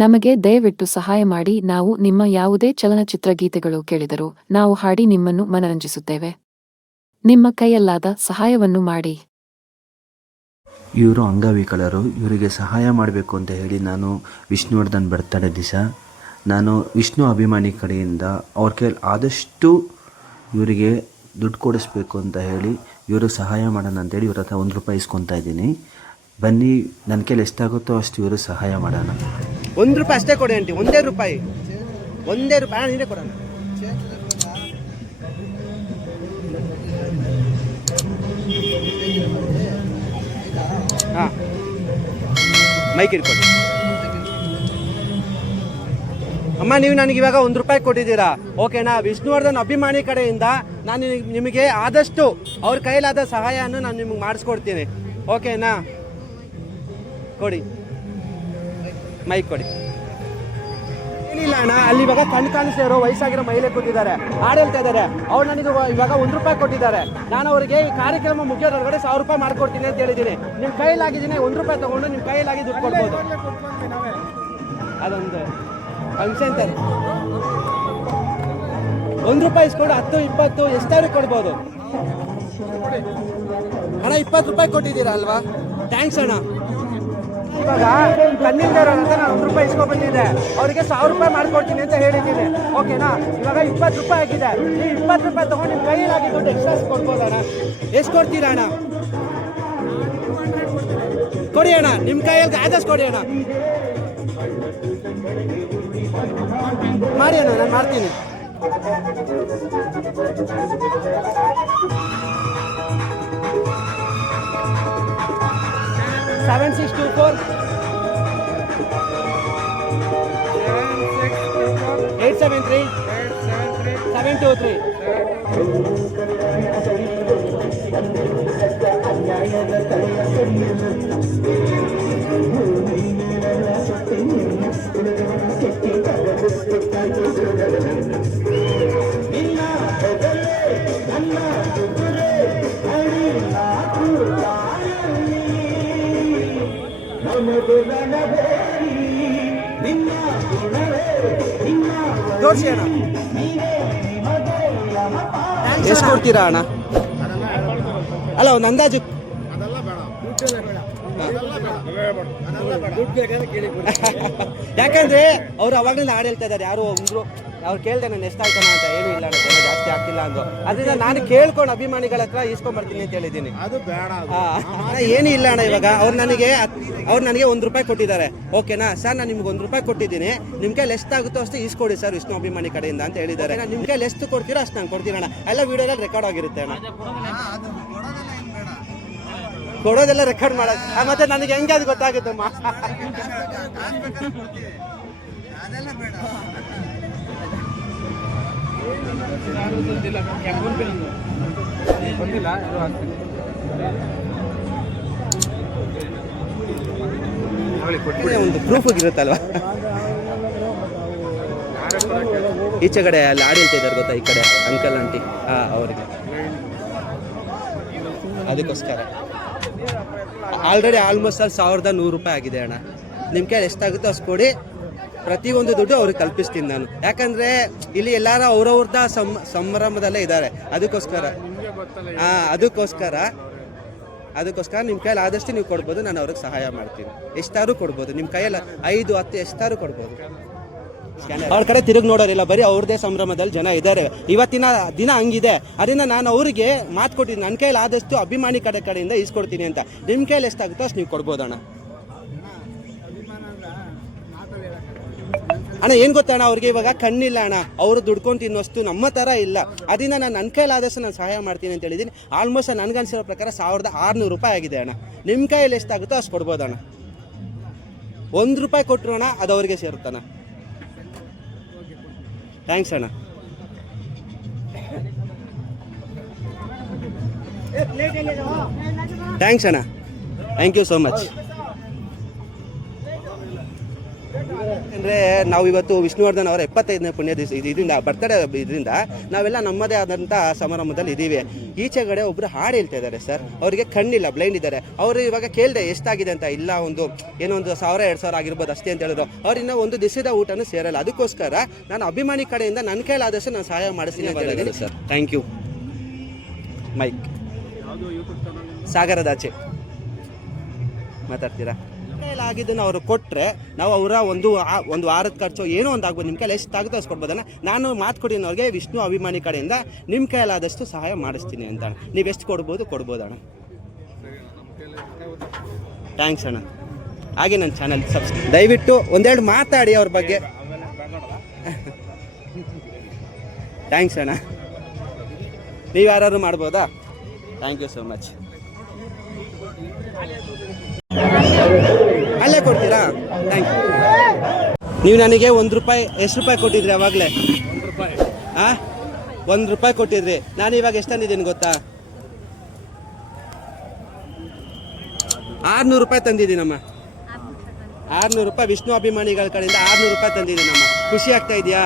ನಮಗೆ ದಯವಿಟ್ಟು ಸಹಾಯ ಮಾಡಿ. ನಾವು ನಿಮ್ಮ ಯಾವುದೇ ಚಲನಚಿತ್ರ ಗೀತೆಗಳು ಕೇಳಿದರೂ ನಾವು ಹಾಡಿ ನಿಮ್ಮನ್ನು ಮನರಂಜಿಸುತ್ತೇವೆ. ನಿಮ್ಮ ಕೈಯಲ್ಲಾದ ಸಹಾಯವನ್ನು ಮಾಡಿ. ಇವರು ಅಂಗವಿಕಲರು, ಇವರಿಗೆ ಸಹಾಯ ಮಾಡಬೇಕು ಅಂತ ಹೇಳಿ ನಾನು ವಿಷ್ಣುವರ್ಧನ್ ಬರ್ತಡೇ ದಿವಸ ನಾನು ವಿಷ್ಣು ಅಭಿಮಾನಿ ಕಡೆಯಿಂದ ಅವ್ರ ಕೈಯಲ್ಲಿ ಆದಷ್ಟು ಇವರಿಗೆ ದುಡ್ಡು ಕೊಡಿಸ್ಬೇಕು ಅಂತ ಹೇಳಿ ಇವರು ಸಹಾಯ ಮಾಡೋಣ ಅಂತೇಳಿ ಇವ್ರ ಹತ್ರ ₹1 ಇಸ್ಕೊತಾ ಇದ್ದೀನಿ. ಬನ್ನಿ, ನನ್ನ ಕೈಲಿ ಎಷ್ಟಾಗುತ್ತೋ ಅಷ್ಟು ಇವರು ಸಹಾಯ ಮಾಡೋಣ. ₹1 ಅಷ್ಟೇ ಕೊಡಿ ಆಂಟಿ, ₹1 ₹1 ನೀನೇ ಕೊಡೋಣ. ಹಾಂ, ಮೈಕ್ ಇಟ್ಕೊಳ್ಳಿ. ಅಮ್ಮ, ನೀವು ನನಗೆ ಇವಾಗ ₹1 ಕೊಟ್ಟಿದ್ದೀರಾ, ಓಕೆನಾ? ವಿಷ್ಣುವರ್ಧನ್ ಅಭಿಮಾನಿ ಕಡೆಯಿಂದ ನಾನು ನಿಮಗೆ ಆದಷ್ಟು ಅವ್ರ ಕೈಲಾದ ಸಹಾಯವನ್ನು ನಾನು ನಿಮಗೆ ಮಾಡಿಸ್ಕೊಡ್ತೀನಿ, ಓಕೆನಾ? ಕೊಡಿ, ಮೈಕ್ ಕೊಡಿ. ಏನಿಲ್ಲ ಅಣ್ಣ, ಅಲ್ಲಿ ಇವಾಗ ಕಾಣಿಸ್ತಾ ಇರೋ ವಯಸ್ಸಾಗಿರೋ ಮಹಿಳೆ ಕೊಟ್ಟಿದ್ದಾರೆ, ಹಾಡು ಹೇಳ್ತಾ ಇದ್ದಾರೆ. ಅವ್ರು ನನಗೆ ಇವಾಗ ₹1 ಕೊಟ್ಟಿದ್ದಾರೆ. ನಾನು ಅವರಿಗೆ ಈ ಕಾರ್ಯಕ್ರಮ ಮುಗಿಯೋದ್ರೊಳಗಡೆ ₹1000 ಮಾಡ್ಕೊಡ್ತೀನಿ ಅಂತ ಹೇಳಿದ್ದೀನಿ. ನಿಮ್ಮ ಕೈಲಾಗಿದ್ದೀನಿ, ₹1 ತಗೊಂಡು ನಿಮ್ಮ ಕೈಲಾಗಿ ದುಡ್ಡು ಕೊಡ್ಬೋದು. ಅದೊಂದು ಫಂಕ್ಷನ್ ತರ ₹1 ಇಸ್ಕೊಂಡು 10, 20 ಎಷ್ಟಾದ್ರೂ ಕೊಡ್ಬೋದು ಅಣ್ಣ. ₹20 ಕೊಟ್ಟಿದ್ದೀರಾ ಅಲ್ವಾ? ಥ್ಯಾಂಕ್ಸ್ ಅಣ್ಣ. ಇವಾಗ ಕಣ್ಣಿಲ್ದಿರೋರಂತ ನಾನು ₹1 ಇಸ್ಕೊಂಡು ಬಂದಿದ್ದೆ, ಅವರಿಗೆ ₹1000 ಮಾಡ್ಕೊಡ್ತೀನಿ ಅಂತ ಹೇಳಿದ್ದೀನಿ, ಓಕೆನಾ? ಇವಾಗ ₹20 ಆಗಿದೆ. ಈ ₹20 ತಗೊಂಡು ನಿಮ್ಮ ಕೈಯಲ್ಲಿ ದುಡ್ಡು ಎಕ್ಸ್ಟ್ರಾ ಕೊಡ್ಬೋದಣ್ಣ? ಎಷ್ಟು ಕೊಡ್ತೀರಾ ಅಣ್ಣ? ಕೊಡಿ ಅಣ್ಣ, ನಿಮ್ಮ ಕೈಯಲ್ಲಿ ಆದಷ್ಟು ಕೊಡಿ ಅಣ್ಣ. ಮಾಡಿ ಅಣ್ಣ, ನಾನು ಮಾಡ್ತೀನಿ. Seven 6 2 4 8 7 3 7 2 3. ತೋರಿಸಿ ಅಣ್ಣ, ಎಷ್ಟು ಕೊಡ್ತೀರಾ ಅಣ್ಣ? ಅಲ್ಲ, ಒಂದು ಅಂದಾಜು. ಯಾಕಂದ್ರೆ ಅವ್ರು ಅವಾಗಲಿಂದ ಹಾಡು ಹೇಳ್ತಾ ಇದ್ದಾರೆ. ಯಾರು ಒಬ್ರು ಅವ್ರು ಕೇಳ್ದೆ ನಾನು ಎಷ್ಟಾಯ್ತಾನ ಅಂತ, ಏನೂ ಇಲ್ಲ ಅಣ್ಣ, ಜಾಸ್ತಿ ಆಗ್ತಿಲ್ಲ ಅಂದ್ರು. ಅದರಿಂದ ನಾನು ಕೇಳ್ಕೊಂಡು ಅಭಿಮಾನಿಗಳ ಹತ್ರ ಇಸ್ಕೊಂಡ್ಬರ್ತೀನಿ ಅಂತ ಹೇಳಿದ್ದೀನಿ. ಏನೂ ಇಲ್ಲ ಅಣ್ಣ. ಇವಾಗ ಅವ್ರು ನನಗೆ ₹1 ಕೊಟ್ಟಿದ್ದಾರೆ, ಓಕೆನಾ ಸರ್? ನಾನು ನಿಮ್ಗೆ ₹1 ಕೊಟ್ಟಿದ್ದೀನಿ, ನಿಮ್ಮ ಕೈಲಿ ಎಷ್ಟಾಗುತ್ತೋ ಅಷ್ಟು ಈಸ್ಕೊಡಿ ಸರ್ ವಿಷ್ಣು ಅಭಿಮಾನಿ ಕಡೆಯಿಂದ ಅಂತ ಹೇಳಿದ್ದಾರೆ. ನಿಮ್ಮ ಕೈಲಿ ಎಷ್ಟು ಕೊಡ್ತೀರೋ ಅಷ್ಟು ನಾನು ಕೊಡ್ತೀನಿ ಅಣ್ಣ. ಎಲ್ಲ ವಿಡಿಯೋದಲ್ಲಿ ರೆಕಾರ್ಡ್ ಆಗಿರುತ್ತೆ ಅಣ್ಣ. ಕೊಡೋದೆಲ್ಲ ರೆಕಾರ್ಡ್ ಮಾಡೋದು ಮತ್ತೆ ನನಗೆ ಹೆಂಗೆ ಅದು ಗೊತ್ತಾಗುತ್ತಮ್ಮ? ಒಂದು ಪ್ರೂಫ್ ಇರುತ್ತಲ್ವಾ? ಈಚೆ ಕಡೆ ಅಲ್ಲಿ ಹಾಡು ಹೇಳ್ತಿದ್ದಾರೆ ಗೊತ್ತಾ, ಈ ಕಡೆ ಅಂಕಲ್ ಆಂಟಿ, ಅವರಿಗೆ ಅದಕ್ಕೋಸ್ಕರ ಆಲ್ರೆಡಿ ಆಲ್ಮೋಸ್ಟ್ ಅಲ್ಲಿ ₹1100 ಆಗಿದೆ ಅಣ್ಣ. ನಿಮ್ಮ ಕೈಲಿ ಎಷ್ಟಾಗುತ್ತೋ ಅಷ್ಟು ಕೊಡಿ, ಪ್ರತಿಯೊಂದು ದುಡ್ಡು ಅವ್ರಿಗೆ ಕಲ್ಪಿಸ್ತೀನಿ ನಾನು. ಯಾಕಂದರೆ ಇಲ್ಲಿ ಎಲ್ಲರೂ ಅವ್ರವ್ರದ ಸಂಭ್ರಮದಲ್ಲೇ ಇದ್ದಾರೆ. ಅದಕ್ಕೋಸ್ಕರ ನಿಮ್ಮ ಕೈಯಲ್ಲಿ ಆದಷ್ಟು ನೀವು ಕೊಡ್ಬೋದು, ನಾನು ಅವ್ರಿಗೆ ಸಹಾಯ ಮಾಡ್ತೀನಿ. ಎಷ್ಟಾದ್ರೂ ಕೊಡ್ಬೋದು, ನಿಮ್ಮ ಕೈಯಲ್ಲಿ 5, 10 ಎಷ್ಟಾದ್ರೂ ಕೊಡ್ಬೋದು. ಅವ್ರ ಕಡೆ ತಿರುಗಿ ನೋಡೋರಿಲ್ಲ, ಬರೀ ಅವ್ರದ್ದೇ ಸಂಭ್ರಮದಲ್ಲಿ ಜನ ಇದ್ದಾರೆ. ಇವತ್ತಿನ ದಿನ ಹಂಗಿದೆ. ಅದರಿಂದ ನಾನು ಅವರಿಗೆ ಮಾತು ಕೊಟ್ಟಿದ್ದೀನಿ, ನನ್ನ ಕೈಯಲ್ಲಿ ಆದಷ್ಟು ಅಭಿಮಾನಿ ಕಡೆಯಿಂದ ಈಸ್ಕೊಡ್ತೀನಿ ಅಂತ. ನಿಮ್ಮ ಕೈಯಲ್ಲಿ ಎಷ್ಟಾಗುತ್ತೋ ಅಷ್ಟು ನೀವು ಕೊಡ್ಬೋದಣ್ಣ. ಅಣ್ಣ ಏನು ಗೊತ್ತಣ್ಣ, ಅವ್ರಿಗೆ ಇವಾಗ ಕಣ್ಣಿಲ್ಲ ಅಣ್ಣ, ಅವರು ದುಡ್ಕೊಂಡು ತಿನ್ನೋಷ್ಟು ನಮ್ಮ ಥರ ಇಲ್ಲ. ಅದರಿಂದ ನಾನು ನನ್ನ ಕೈಲಾದಷ್ಟು ನಾನು ಸಹಾಯ ಮಾಡ್ತೀನಿ ಅಂತ ಹೇಳಿದ್ದೀನಿ. ಆಲ್ಮೋಸ್ಟ್ ನನಗನ್ಸಿರೋ ಪ್ರಕಾರ ₹1600 ಆಗಿದೆ ಅಣ್ಣ. ನಿಮ್ಮ ಕೈಯಲ್ಲಿ ಎಷ್ಟಾಗುತ್ತೋ ಅಷ್ಟು ಕೊಡ್ಬೋದಣ್ಣ. ₹1 ಕೊಟ್ಟರು ಅಣ್ಣ, ಅದು ಅವ್ರಿಗೆ ಸೇರುತ್ತಣ್ಣ. ಥ್ಯಾಂಕ್ಸ್ ಅಣ್ಣ. ಥ್ಯಾಂಕ್ಸ್ ಅಣ್ಣ, ಥ್ಯಾಂಕ್ ಯು ಸೋ ಮಚ್. ಅಂದರೆ ನಾವು ಇವತ್ತು ವಿಷ್ಣುವರ್ಧನ್ ಅವರ 75ನೇ ಪುಣ್ಯ ದಿವಸ ಇದರಿಂದ ಬರ್ತಡೇ ಇದರಿಂದ ನಾವೆಲ್ಲ ನಮ್ಮದೇ ಆದಂಥ ಸಮಾರಂಭದಲ್ಲಿ ಇದ್ದೀವಿ. ಈಚೆಗಡೆ ಒಬ್ಬರು ಹಾಡು ಹೇಳ್ತಾ ಇದ್ದಾರೆ ಸರ್, ಅವರಿಗೆ ಕಣ್ಣಿಲ್ಲ, ಬ್ಲೈಂಡ್ ಇದ್ದಾರೆ. ಅವರು ಇವಾಗ ಕೇಳಿದೆ ಎಷ್ಟಾಗಿದೆ ಅಂತ, ಇಲ್ಲ ಒಂದು ಏನೋ ಒಂದು 1000-2000 ಆಗಿರ್ಬೋದು ಅಷ್ಟೇ ಅಂತ ಹೇಳಿದ್ರು. ಅವ್ರಿನ್ನ ಒಂದು ದಿವಸದ ಊಟನೂ ಸೇರಲ್ಲ. ಅದಕ್ಕೋಸ್ಕರ ನಾನು ಅಭಿಮಾನಿ ಕಡೆಯಿಂದ ನನ್ನ ಕೈಲಾದಷ್ಟು ನಾನು ಸಹಾಯ ಮಾಡಿಸ್ತೀನಿ ಅಂತ ಹೇಳಿದ್ದೀನಿ ಸರ್. Thank you. ಮೈಕ್ ಸಾಗರದಾಚೆ ಮಾತಾಡ್ತೀರಾ? ಆಗಿದ್ದನ್ನು ಅವರು ಕೊಟ್ಟರೆ ನಾವು ಅವರ ಒಂದು ವಾರದ ಖರ್ಚು ಏನೋ ಒಂದು ಆಗ್ಬೋದು, ನಿಮ್ಮ ಕೈಲಿ ಎಷ್ಟು ಆಗುತ್ತೋ ಅಷ್ಟು ಕೊಡ್ಬೋದಣ್ಣ. ನಾನು ಮಾತು ಕೊಟ್ಟಿನ ಅವ್ರಿಗೆ ವಿಷ್ಣು ಅಭಿಮಾನಿ ಕಡೆಯಿಂದ ನಿಮ್ಮ ಕೈಲಾದಷ್ಟು ಸಹಾಯ ಮಾಡಿಸ್ತೀನಿ ಅಂತ. ನೀವು ಎಷ್ಟು ಕೊಡ್ಬೋದಣ್ಣ. ಥ್ಯಾಂಕ್ಸ್ ಅಣ್ಣ. ಹಾಗೆ ನನ್ನ ಚಾನಲ್ ದಯವಿಟ್ಟು ಒಂದೆರಡು ಮಾತಾಡಿ ಅವ್ರ ಬಗ್ಗೆ. ಥ್ಯಾಂಕ್ಸ್ ಅಣ್ಣ. ನೀವು ಯಾರು ಮಾಡ್ಬೋದಾ? Thank you so much. ಅಲ್ಲೇ ಕೊಡ್ತೀರಾ? Thank you. ನೀವು ನನಗೆ ₹1 ಎಷ್ಟು ರೂಪಾಯಿ ಕೊಟ್ಟಿದ್ರಿ ಅವಾಗಲೇ? ಹಾಂ, ₹1 ಕೊಟ್ಟಿದ್ರಿ. ನಾನು ಇವಾಗ ಎಷ್ಟು ತಂದಿದ್ದೀನಿ ಗೊತ್ತಾ? ₹600 ತಂದಿದ್ದೀನಮ್ಮ. ₹600 ವಿಷ್ಣು ಅಭಿಮಾನಿಗಳ ಕಡೆಯಿಂದ ₹600 ತಂದಿದ್ದೀನಮ್ಮ. ಖುಷಿ ಆಗ್ತಾ ಇದೆಯಾ?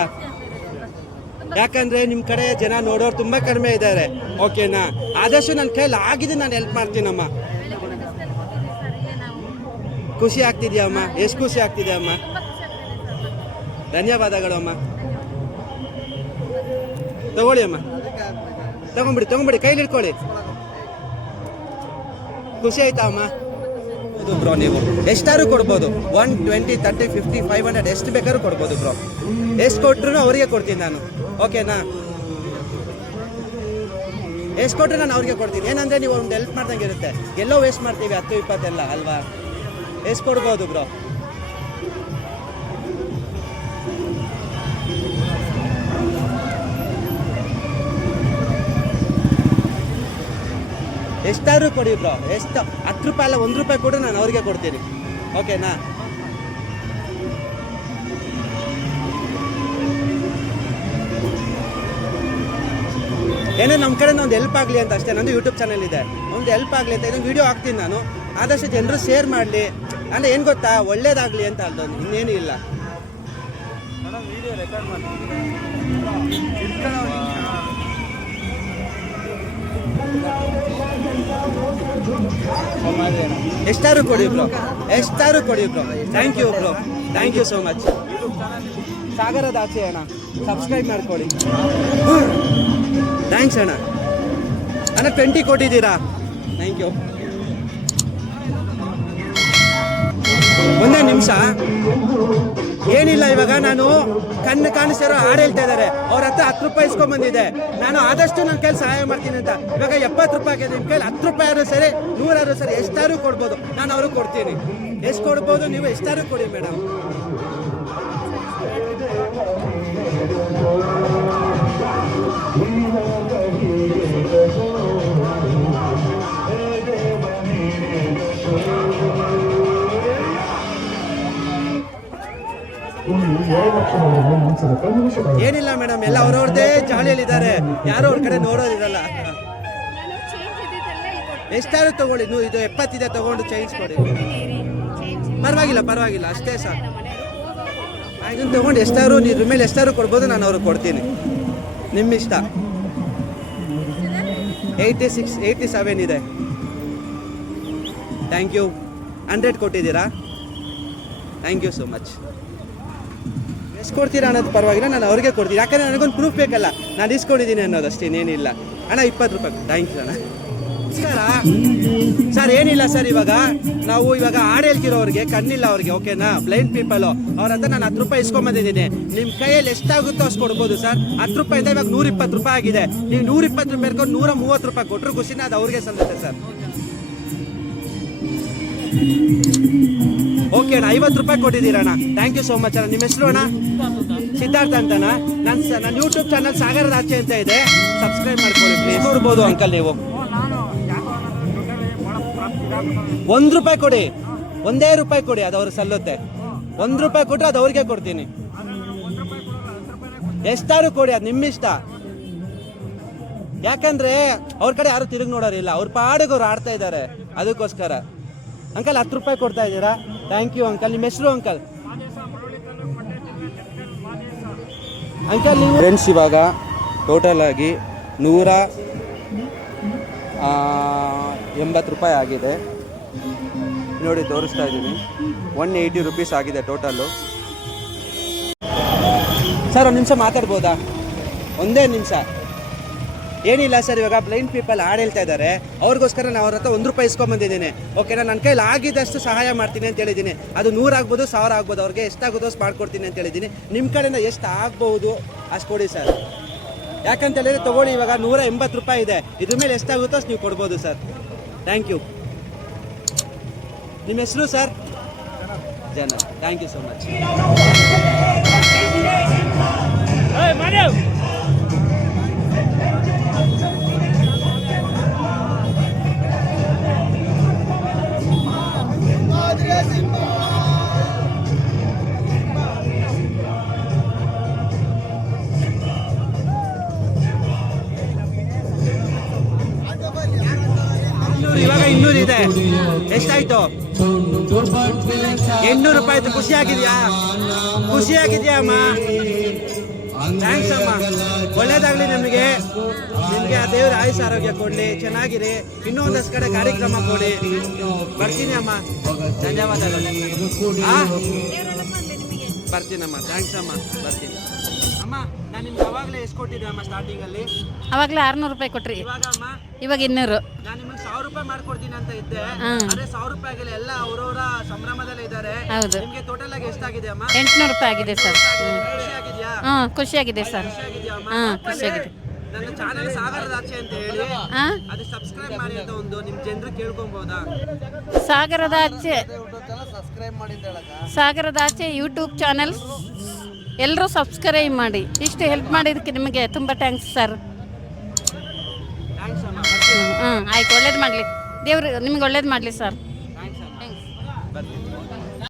ಯಾಕಂದರೆ ನಿಮ್ಮ ಕಡೆ ಜನ ನೋಡೋರು ತುಂಬ ಕಡಿಮೆ ಇದ್ದಾರೆ. ಓಕೆನಾ? ಆದಷ್ಟು ನನ್ನ ಕೈಯಲ್ಲಿ ಆಗಿದೆ, ನಾನು ಹೆಲ್ಪ್ ಮಾಡ್ತೀನಮ್ಮ. ಖುಷಿ ಆಗ್ತಿದ್ಯಾ ಅಮ್ಮ? ಎಷ್ಟು ಖುಷಿ ಆಗ್ತಿದೆ ಅಮ್ಮ? ಧನ್ಯವಾದಗಳು ಅಮ್ಮ. ತಗೊಳ್ಳಿ ಅಮ್ಮ, ತಗೊಂಬಿಡಿ, ಕೈಲಿ ಇಟ್ಕೊಳ್ಳಿ. ಖುಷಿ ಆಯ್ತಾ ಅಮ್ಮ? ಇದು ಬ್ರೋ, ನೀವು ಎಷ್ಟಾದ್ರು ಕೊಡ್ಬೋದು. 120, 30, 50, 500 ಎಷ್ಟು ಬೇಕಾದ್ರೂ ಕೊಡ್ಬೋದು ಬ್ರೋ. ಎಷ್ಟು ಕೊಟ್ಟರು ಅವರಿಗೆ ಕೊಡ್ತೀನಿ ನಾನು. ಓಕೆನಾ? ಎಷ್ಟು ಕೊಟ್ಟರು ನಾನು ಅವ್ರಿಗೆ ಕೊಡ್ತೀನಿ. ಏನಂದರೆ ನೀವು ಒಂದು ಹೆಲ್ಪ್ ಮಾಡ್ದಂಗೆ ಇರುತ್ತೆ. ಎಲ್ಲೋ ವೇಸ್ಟ್ ಮಾಡ್ತೀವಿ 10-20 ಎಲ್ಲ ಅಲ್ವಾ? ಎಷ್ಟು ಕೊಡ್ಬೋದು ಬ್ರೋ? ಎಷ್ಟಾದ್ರೂ ಕೊಡಿ ಬ್ರೋ. ಎಷ್ಟು? ₹10 ಅಲ್ಲ, ₹1 ಕೊಡು, ನಾನು ಅವ್ರಿಗೆ ಕೊಡ್ತೀನಿ. ಓಕೆನಾ? ಏನೋ ನಮ್ಮ ಕಡೆಯಿಂದ ಒಂದು ಹೆಲ್ಪ್ ಆಗಲಿ ಅಂತ ಅಷ್ಟೇ. ನಂದು ಯೂಟ್ಯೂಬ್ ಚಾನಲ್ ಇದೆ, ಒಂದು ಹೆಲ್ಪ್ ಆಗಲಿ ಅಂತ ಇದೊಂದು ವಿಡಿಯೋ ಹಾಕ್ತೀನಿ ನಾನು. ಆದಷ್ಟು ಜನರು ಶೇರ್ ಮಾಡಲಿ ಅಂದರೆ ಏನು ಗೊತ್ತಾ, ಒಳ್ಳೇದಾಗಲಿ ಅಂತ ಅಲ್ದು, ಇನ್ನೇನು ಇಲ್ಲ. ಎಷ್ಟಾರು ಕೊಡಿ bro. Thank you bro, thank you so much. ಸಾಗರದ ಆಚೆ ಅಣ್ಣ, ಸಬ್ಸ್ಕ್ರೈಬ್ ಮಾಡ್ಕೊಳ್ಳಿ. ಥ್ಯಾಂಕ್ಸ್ ಅಣ್ಣ. 20 ಕೊಟ್ಟಿದ್ದೀರಾ? Thank you. ಒಂದೇ ನಿಮಿಷ, ಏನಿಲ್ಲ. ಇವಾಗ ನಾನು ಕಣ್ಣು ಕಾಣಿಸ್ತಿರೋ ಹಾಡು ಹೇಳ್ತಾ ಇದ್ದಾರೆ, ಅವ್ರ ಹತ್ರ ₹10 ಇಸ್ಕೊಂಡ್ಬಂದಿದೆ. ನಾನು ಆದಷ್ಟು ನನ್ನ ಕೈಲಿ ಸಹಾಯ ಮಾಡ್ತೀನಿ ಅಂತ. ಇವಾಗ ₹70 ಆಗಿದೆ. ನಿಮ್ಮ ಕೈಲಿ ₹10 ಆದ್ರೂ ಸರಿ, 100 ಆದ್ರೂ ಸರಿ, ಎಷ್ಟಾದ್ರೂ ಕೊಡ್ಬೋದು, ನಾನು ಅವ್ರಿಗೆ ಕೊಡ್ತೀನಿ. ಎಷ್ಟು ಕೊಡ್ಬೋದು? ನೀವು ಎಷ್ಟಾದ್ರೂ ಕೊಡಿ ಮೇಡಮ್. ಏನಿಲ್ಲ ಮೇಡಮ್, ಎಲ್ಲ ಅವ್ರವ್ರದ್ದೇ ಜಾಲಿಯಲ್ಲಿದ್ದಾರೆ, ಯಾರು ಅವ್ರ ಕಡೆ ನೋಡೋದಿರಲ್ಲ. ಎಷ್ಟಾದ್ರು ತಗೊಳ್ಳಿ. ಇದು 70 ಇದೆ, ತಗೊಂಡು ಚೇಂಜ್ ಕೊಡಿ. ಪರವಾಗಿಲ್ಲ, ಅಷ್ಟೇ ಸಾಕು. ಇದನ್ನು ತಗೊಂಡು ಎಷ್ಟಾದ್ರು ಇದ್ರ ಮೇಲೆ ಎಷ್ಟಾದ್ರು ಕೊಡ್ಬೋದು, ನಾನು ಅವ್ರಿಗೆ ಕೊಡ್ತೀನಿ. ನಿಮ್ಮ ಇಷ್ಟ. 86, 87 ಇದೆ. Thank you. 100 ಕೊಟ್ಟಿದ್ದೀರಾ? Thank you so much. ಎಷ್ಟು ಕೊಡ್ತೀರಾ ಅನ್ನೋದು ಪರವಾಗಿಲ್ಲ, ನಾನು ಅವ್ರಿಗೆ ಕೊಡ್ತೀನಿ. ಯಾಕಂದರೆ ನನಗೊಂದು ಪ್ರೂಫ್ ಬೇಕಲ್ಲ, ನಾನು ಇಸ್ಕೊಂಡಿದ್ದೀನಿ ಅನ್ನೋದು ಅಷ್ಟೇ, ಇನ್ನೇನಿಲ್ಲ. ಅಣ್ಣ ₹20. ಥ್ಯಾಂಕ್ ಯು ಅಣ್ಣ. ನಮಸ್ಕಾರ ಸರ್. ಏನಿಲ್ಲ ಸರ್, ಇವಾಗ ಹಾಡು ಹೇಳ್ತಿರೋರಿಗೆ ಕಣ್ಣಿಲ್ಲ ಅವ್ರಿಗೆ, ಓಕೆನಾ? ಬ್ಲೈಂಡ್ ಪೀಪಲು ಅವ್ರ ಹತ್ರ ನಾನು ₹10 ಇಸ್ಕೊಂಬಂದಿದ್ದೀನಿ. ನಿಮ್ಮ ಕೈಯಲ್ಲಿ ಎಷ್ಟಾಗುತ್ತೋ ಅಷ್ಟು ಕೊಡ್ಬೋದು ಸರ್. ₹10 ಇಂದ ಇವಾಗ ₹120 ಆಗಿದೆ. ನೀವು ₹120 ಬೇಡ್ಕೊಂಡು ₹130 ಕೊಟ್ಟರು ಖುಷಿನ, ಅದು ಅವ್ರಿಗೆ ಸಲ್ಲುತ್ತೆ ಸರ್. ಓಕೆ ಅಣ್ಣ, ₹50 ಕೊಟ್ಟಿದ್ದೀರಣ್ಣ. ಥ್ಯಾಂಕ್ ಯು ಸೋ ಮಚ್ ಅಣ್ಣ. ನಿಮ್ಮ ಹೆಸರು ಅಣ್ಣ? ಸಿದ್ಧಾರ್ಥ ಅಂತನಾ? ನನ್ನ ಯೂಟ್ಯೂಬ್ ಚಾನಲ್ ಸಾಗರದ ಆಚೆ ಅಂತ ಇದೆ, ಸಬ್ಸ್ಕ್ರೈಬ್ ಮಾಡ್ಕೊಳ್ಳಿ ಪ್ಲೀಸ್. ನೋಡ್ಬೋದು ಅಂಕಲ್ ನೀವು. ₹1 ಕೊಡಿ, ₹1 ಕೊಡಿ, ಅದು ಅವ್ರಿಗೆ ಸಲ್ಲುತ್ತೆ. ₹1 ಕೊಟ್ಟರೆ ಅದು ಅವ್ರಿಗೆ ಕೊಡ್ತೀನಿ. ಎಷ್ಟಾದ್ರು ಕೊಡಿ, ಅದು ನಿಮ್ಮ ಇಷ್ಟ. ಯಾಕಂದ್ರೆ ಅವ್ರ ಕಡೆ ಯಾರು ತಿರುಗಿ ನೋಡೋರಿಲ್ಲ, ಅವ್ರ ಪಾಡಿಗೆ ಅವ್ರು ಆಡ್ತಾ ಇದ್ದಾರೆ, ಅದಕ್ಕೋಸ್ಕರ. ಅಂಕಲ್ ₹10 ಕೊಡ್ತಾ ಇದ್ದೀರಾ? Thank you uncle. ನಿಮ್ಮ ಹೆಸರು ಅಂಕಲ್? ಅಂಕಲ್ ನೀವು ಫ್ರೆಂಡ್ಸ್ ಇವಾಗ ಟೋಟಲ್ ಆಗಿ 180 ರೂಪಾಯಿ ಆಗಿದೆ ನೋಡಿ, ತೋರಿಸ್ತಾ ಇದ್ದೀನಿ. 180 ರುಪೀಸ್ ಆಗಿದೆ ಟೋಟಲ್ಲು. ಸರ್ ಒಂದು ನಿಮಿಷ ಮಾತಾಡ್ಬೋದಾ? ಒಂದೇ ನಿಮಿಷ. ಏನಿಲ್ಲ ಸರ್, ಇವಾಗ ಬ್ಲೈಂಡ್ ಪೀಪಲ್ ಹಾಡು ಹೇಳ್ತಾ ಇದ್ದಾರೆ, ಅವ್ರಿಗೋಸ್ಕರ ನಾನು ಅವ್ರ ಹತ್ರ 1 ರೂಪಾಯಿ ಇಸ್ಕೊಂಬಂದಿದ್ದೀನಿ. ಓಕೆನಾ, ನನ್ನ ಕೈಲಿ ಆಗಿದ್ದಷ್ಟು ಸಹಾಯ ಮಾಡ್ತೀನಿ ಅಂತ ಹೇಳಿದ್ದೀನಿ. ಅದು 100 ಆಗ್ಬೋದು, 1000 ಆಗ್ಬೋದು, ಅವ್ರಿಗೆ ಎಷ್ಟಾಗೋದು ಅಷ್ಟು ಮಾಡ್ಕೊಡ್ತೀನಿ ಅಂತ ಹೇಳಿದ್ದೀನಿ. ನಿಮ್ಮ ಕಡೆಯಿಂದ ಎಷ್ಟು ಆಗ್ಬೋದು ಅಷ್ಟು ಕೊಡಿ ಸರ್. ಯಾಕಂತ ಹೇಳಿದ್ರೆ ತೊಗೊಳ್ಳಿ, ಇವಾಗ 180 ರೂಪಾಯಿ ಇದೆ, ಇದ್ರ ಮೇಲೆ ಎಷ್ಟಾಗುತ್ತೋ ಅಷ್ಟು ನೀವು ಕೊಡ್ಬೋದು ಸರ್. Thank you. ನಿಮ್ಮ ಹೆಸರು ಸರ್? ಜನ. Thank you so much. ಇವಾಗ 200 ಇದೆ. ಎಷ್ಟಾಯ್ತು? 800 ರೂಪಾಯಿ ಆಯ್ತು. ಖುಷಿ ಆಗಿದೆಯಾ? ಖುಷಿ ಆಗಿದೆಯಾ ಅಮ್ಮ? ಥ್ಯಾಂಕ್ಸ್ ಅಮ್ಮ, ಒಳ್ಳೇದಾಗ್ಲಿ ನಿಮಗೆ. ನಿಮಗೆ ಆ ದೇವ್ರ ಆಯುಷ್ ಆರೋಗ್ಯ ಕೊಡ್ಲಿ, ಚೆನ್ನಾಗಿರಿ, ಇನ್ನೂ ಒಂದಷ್ಟು ಕಡೆ ಕಾರ್ಯಕ್ರಮ ಕೊಡಿ. ಬರ್ತೀನಿ ಅಮ್ಮ, ಧನ್ಯವಾದಗಳು. ಬರ್ತೀನಮ್ಮ, ಥ್ಯಾಂಕ್ಸ್ ಅಮ್ಮ, ಬರ್ತೀನಿ ಅಮ್ಮ. ನಾನು ನಿಮ್ಗೆ ಅವಾಗಲೇ ಎಷ್ಟು ಕೊಟ್ಟಿದ್ದೆ ಅಮ್ಮ ಸ್ಟಾರ್ಟಿಂಗಲ್ಲಿ? ಅವಾಗಲೇ 600 ರೂಪಾಯಿ ಕೊಟ್ರಿ, ಇವಾಗ ಅಮ್ಮ ಇವಾಗ 200. ನಾನು ನಿಮಗೆ 1000 ರೂಪಾಯಿ ಮಾಡ್ಕೊಡ್ತೀನಿ ಅಂತ ಇದ್ದೆ. ಅದೇ 1000 ರೂಪಾಯಿಗೆಲ್ಲ ಎಲ್ಲ ಅವರವರ ಸಂಭ್ರಮದಲ್ಲೇ ಇದ್ದಾರೆ. ಹೌದು, ನಿಮಗೆ ಟೋಟಲ್ ಆಗಿ ಎಷ್ಟಾಗಿದೆ ಅಮ್ಮ? 800 ರೂಪಾಯಿ ಆಗಿದೆ ಸರ್. ಖುಷಿ ಆಗಿದೆಯಾ? ಖುಷಿಯಾಗಿದೆ ಸರ್. ಖುಷಿ ಆಗಿದೆಯಾ ಅಮ್ಮ? ಖುಷಿಯಾಗಿದೆ. ನನ್ನ ಚಾನಲ್ ಸಾಗರದ ಆಚೆ ಅಂತ ಹೇಳಿ ಹಾಂ, ಅದು ಸಬ್ಸ್ಕ್ರೈಬ್ ಮಾಡಿ ಅಂತ ಒಂದು ನಿಮ್ಮ ಜನರು ಕೇಳ್ಕೊಬೋದಾ? ಸಾಗರದ ಆಚೆ ಯೂಟ್ಯೂಬ್ ಚಾನಲ್ ಎಲ್ಲರೂ ಸಬ್ಸ್ಕ್ರೈಬ್ ಮಾಡಿ. ಇಷ್ಟು ಹೆಲ್ಪ್ ಮಾಡಿದ್ದಕ್ಕೆ ನಿಮಗೆ ತುಂಬ ಥ್ಯಾಂಕ್ಸ್ ಸರ್. ಥ್ಯಾಂಕ್ಸ್ ಅಮ್ಮ. ಆಯ್ತು, ಒಳ್ಳೇದು ಮಾಡಲಿ ದೇವರು, ನಿಮ್ಗೆ ಒಳ್ಳೇದು ಮಾಡಲಿ ಸರ್. ಥ್ಯಾಂಕ್ಸ್ ಅಮ್ಮ. ಬರ್ತೀನಿ.